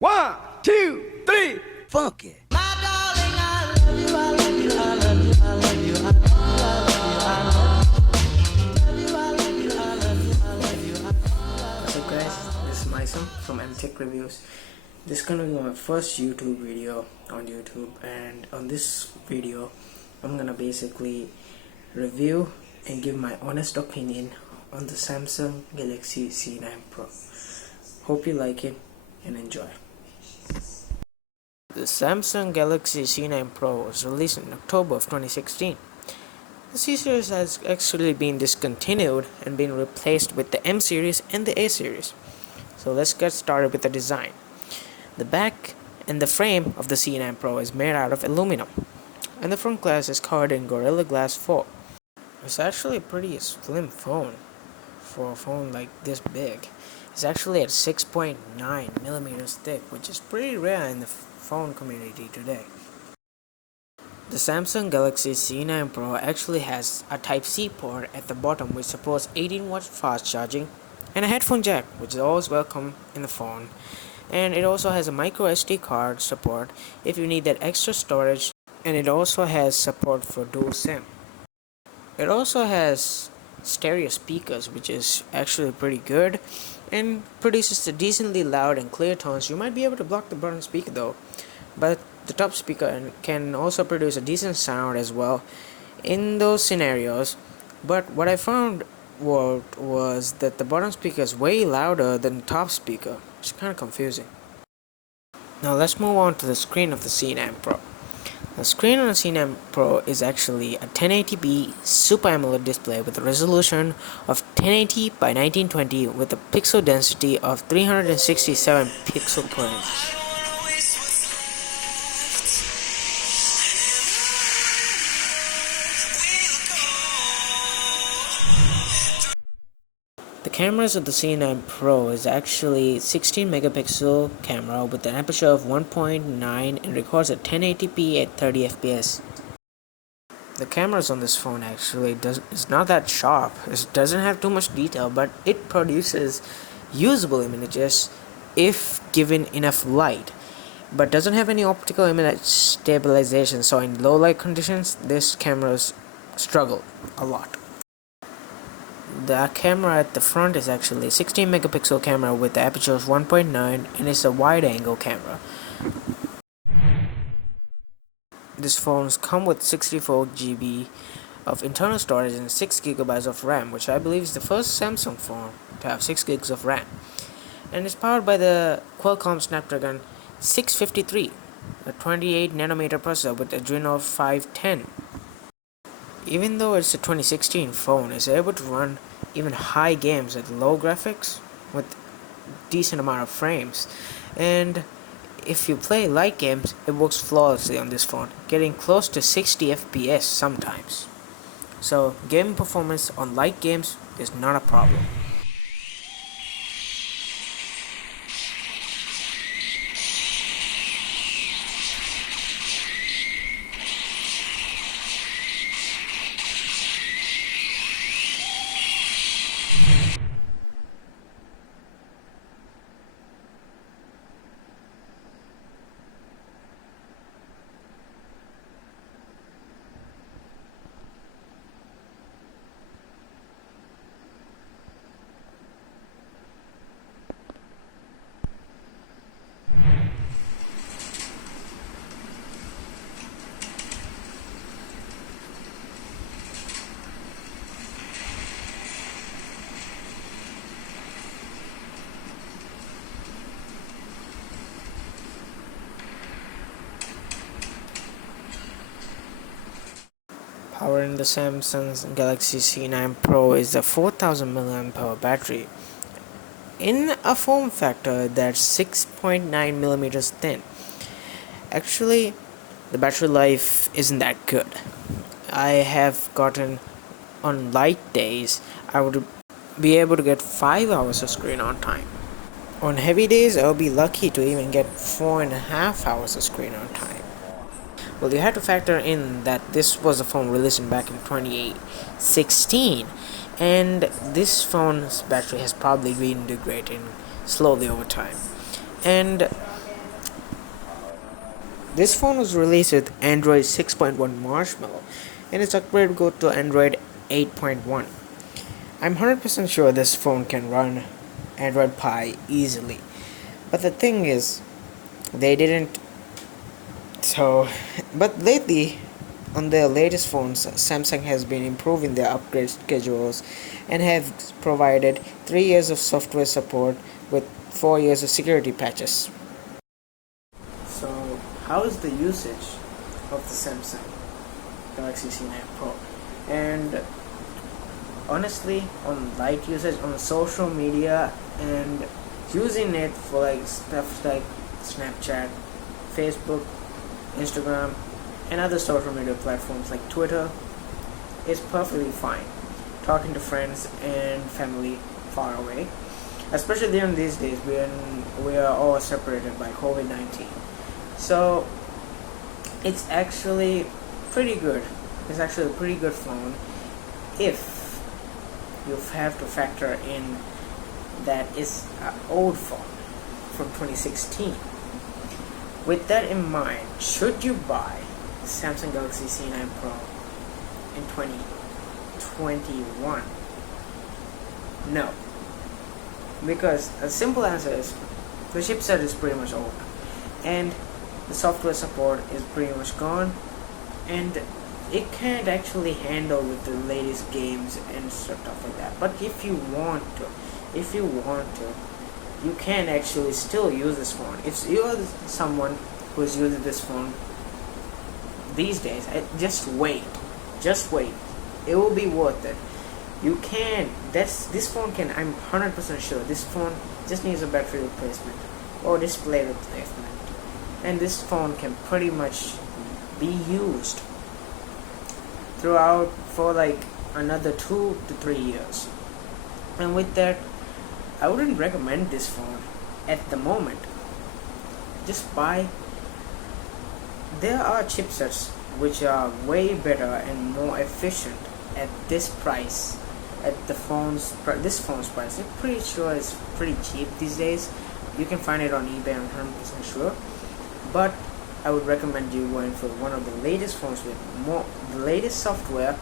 One, two, three, funky. What's up guys, this is Myson from Tech Reviews. This is gonna be my first YouTube video on YouTube, and on this video I'm gonna basically review and give my honest opinion on the Samsung Galaxy C9 Pro. Hope you like it and enjoy. The Samsung Galaxy C9 Pro was released in October of 2016. The C series has actually been discontinued and been replaced with the M series and the A series. So let's get started with the design. The back and the frame of the C9 Pro is made out of aluminum, and the front glass is covered in Gorilla Glass 4. It's actually a pretty slim phone for a phone like this big. It's actually at 6.9 millimeters thick, which is pretty rare in the phone community today. The Samsung Galaxy C9 Pro actually has a Type-C port at the bottom, which supports 18-watt fast charging, and a headphone jack, which is always welcome in the phone. And it also has a micro SD card support if you need that extra storage, and it also has support for dual SIM. It also has stereo speakers, which is actually pretty good and produces a decently loud and clear tones. You might be able to block the bottom speaker though, but the top speaker can also produce a decent sound as well in those scenarios. But what I found was that the bottom speaker is way louder than the top speaker, which is kind of confusing. Now let's move on to the screen of the C9 Pro. The screen on the C9 Pro is actually a 1080p Super AMOLED display with a resolution of 1080 by 1920 with a pixel density of 367 pixels per inch. The cameras of the C9 Pro is actually 16 megapixel camera with an aperture of 1.9 and records at 1080p at 30 fps. The cameras on this phone actually is not that sharp. It doesn't have too much detail, but it produces usable images if given enough light, but doesn't have any optical image stabilization, so in low light conditions this camera struggle a lot. The camera at the front is actually a 16 megapixel camera with the aperture of 1.9 and it's a wide angle camera. This phones come with 64 GB of internal storage and 6 GB of RAM, which I believe is the first Samsung phone to have 6 GB of RAM. And it's powered by the Qualcomm Snapdragon 653, a 28 nanometer processor with Adreno 510. Even though it's a 2016 phone, it's able to run even high games at low graphics with decent amount of frames, and if you play light games, it works flawlessly on this phone, getting close to 60 FPS sometimes. So gaming performance on light games is not a problem. Power in the Samsung Galaxy C9 Pro is a 4000 mAh battery in a form factor that's 6.9 millimeters thin. Actually, the battery life isn't that good. I have gotten, on light days, I would be able to get 5 hours of screen on time. On heavy days, I'll be lucky to even get 4.5 hours of screen on time. Well, you have to factor in that this was a phone released back in 2016, and this phone's battery has probably been degrading slowly over time. And This phone was released with Android 6.1 Marshmallow, and its upgrade go to Android 8.1. I'm 100% sure this phone can run Android Pie easily, but the thing is, they didn't. So, but lately, on their latest phones, Samsung has been improving their upgrade schedules and have provided 3 years of software support with 4 years of security patches. So, how is the usage of the Samsung Galaxy C9 Pro? And honestly, on light usage on social media and using it for like stuff like Snapchat, Facebook, Instagram, and other social media platforms like Twitter is perfectly fine. Talking to friends and family far away, especially during these days when we are all separated by COVID-19. So it's actually pretty good. It's actually a pretty good phone if you have to factor in that it's an old phone from 2016. With that in mind, should you buy Samsung Galaxy C9 Pro in 2021? No. Because a simple answer is the chipset is pretty much old, and the software support is pretty much gone, and it can't actually handle with the latest games and stuff like that. But if you want to, you can actually still use this phone. If you are someone who is using this phone these days, just wait. It will be worth it. You can. This phone can. I'm 100% sure this phone just needs a battery replacement or display replacement, and this phone can pretty much be used throughout for like another 2 to 3 years. And with that, I wouldn't recommend this phone at the moment. Just buy. There are chipsets which are way better and more efficient at this price. At this phone's price, I'm pretty sure it's pretty cheap these days. You can find it on eBay. I'm 100% sure. But I would recommend you going for one of the latest phones with the latest software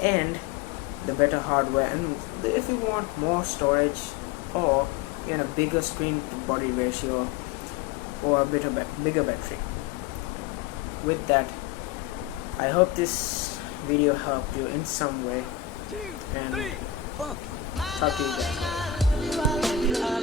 and the better hardware. And if you want more storage or a bigger screen to body ratio or a bigger battery. With that, I hope this video helped you in some way, and talk to you guys later.